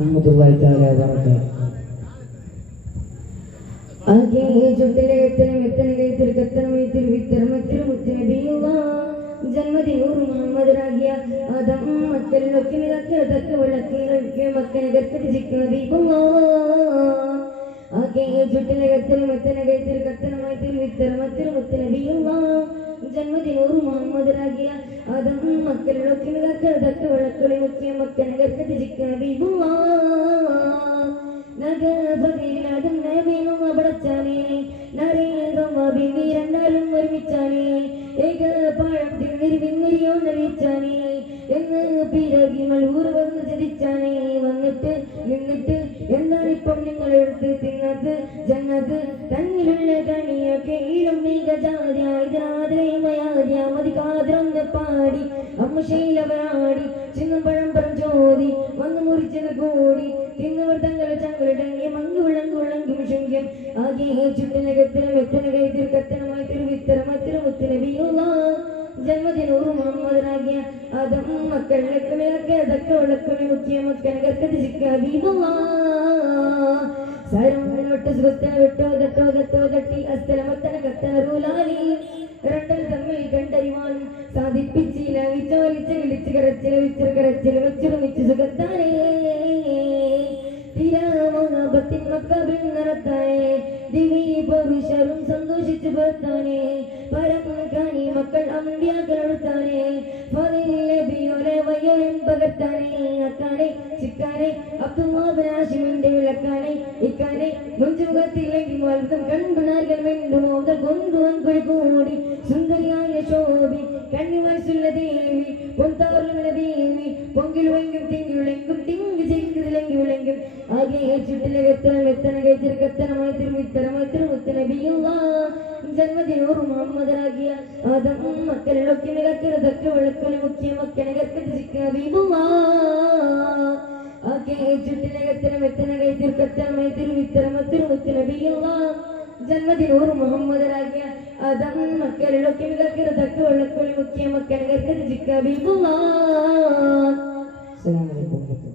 റഹ്മത്തുള്ളാഹി തആല ബറകാത്ത് ആകെ ജുട്ടിലെത്തനെ മെത്തനെ തിരുക്കത്തനമേ തിരുവിത്തരമത്തിരു മുത്തനബിയുള്ളാഹ് ജന്മദിനൂർ മുഹമ്മദ് രാഗിയ ആദം മക്കളിലൊക്കെ മിതക്കെ വിളക്കിലൊക്കെ മക്കനെ ഗർഭത്തിച്ചിക്കുന്ന നബിയുള്ളാഹ് ആകെ ജുട്ടിലെത്തനെ മെത്തനെ തിരുക്കത്തനമേ തിരുവിത്തരമത്തിരു മുത്തനബിയുള്ളാഹ് ജന്മദിനൂർ മുഹമ്മദ് രാഗിയ ആദം മക്കളിലൊക്കെ മിതക്കെ വിളക്കിലൊക്കെ മക്കനെ ഗർഭത്തിച്ചിക്കുന്ന നബിയുള്ളാഹ് നഗപതിയിലാദം നബിയും അവിടച്ചാനേ നരേന്ദ്രം അഭിനി രണ്ടാലും ഒരുമിച്ചാനേ ഏക പാഴം തിന്നിരിയോ നരിച്ചാനേ എന്ന് പിറകിമൽ ഊർ വന്ന് ചതിച്ചാനേ വന്നിട്ട് നിന്നിട്ട് എന്താണിപ്പം നിങ്ങൾ എടുത്ത് തിന്നത് ജന്നത് തന്നിലുള്ള കണിയൊക്കെ മതികാതിരൊന്ന് പാടി അമ്മശീലവരാടി ചിന്നും പഴം ചോദി വന്ന് മുറിച്ചത് കൂടി തിന്നവർ തങ്ങളുടെ ചങ്കളുടങ്ങിയ മങ്കു വിളങ്കും ശങ്ക്യം ആകെ ചുട്ടിനകത്തനം എത്തനകൈ തിരുക്കത്തനമായി തിരുവിത്തരമായി തിരുമുത്തനബിയുള്ളാഹ് ജന്മദിനൂർ മുഹമ്മദ് രാഗിയ ആദം മക്കളിലൊക്കെ മിതക്കെ അതൊക്കെ വിളക്കുണി മുക്കിയ മക്കനെ ഗർഭത്തിച്ചിക്ക ഹബീബുള്ളാഹ് സാരങ്ങളൊട്ട് സുഖത്തന വിട്ടോ തട്ടി അസ്ഥലമത്തന കത്തന റൂലാലി രണ്ടൽ തമ്മിൽ കണ്ടറിവാൻ സാധിപ്പിച്ചില്ല വിളിച്ച് കരച്ചിൽ വെച്ചുറുമിച്ച് സുഖത്താനേ തിരാമോഹബത്തിൻ മക്കബിൻ നിറത്താനേ ദിവി പുരുഷരും സന്തോഷിച്ചു പുറത്താനേ പരം കാണി മക്കൾ അമ്പ്യാക്കളെടുത്താനേ ഫതിലബിയോലെ വയ്യോൻ പകർത്താനേ അക്കാനെ ചിക്കാനെ അബ്ദുല്ലാഹിന്റെ വിളക്കാനെ ഇക്കാനെ മുഞ്ചുമുഖത്തില്ലെങ്കിൽ വളർത്തും കണ്ടുനാർകൾ വെണ്ടുമോതൽ കൊണ്ടുവൻ കൂടി സുന്ദരിയായ ശോഭി കണ്ണിമനസ്സുള്ള ദേവി പൊന്താറുള്ള ദേവി പൊങ്കിലുവെങ്കും തിങ്കിലുളെങ്കും തിങ്കി ചെങ്കിലെങ്കിലെങ്കും ആകെ ചുട്ടിലെത്തനം എത്തനകൈ തിരുക്കത്തനമായി തിരുവിത്തരമായി തിരുമുത്തനബിയുള്ളാഹ് ജന്മദിനൂർ മുഹമ്മദ് രാഗിയ ആദം മക്കളിലൊക്കെ മികക്കരുതൊക്കെ വിളക്കൊലി മുക്കിയ മക്കനെ ഗർഭത്തിച്ചിക്ക ഹബീബുള്ളാഹ് ആകെ ചുട്ടിലെത്തനം എത്തനകൈ തിരുക്കത്തനമായി തിരുവിത്തരമായി തിരുമുത്തനബിയുള്ളാഹ് ജന്മദിനൂർ മുഹമ്മദ് രാഗിയ ആദം മക്കളിലൊക്കെ മികക്കരുതൊക്കെ വിളക്കൊലി മുക്കിയ മക്കനെ ഗർഭത്തിച്ചിക്ക ഹബീബുള്ളാഹ്. അസ്സലാമു അലൈക്കും.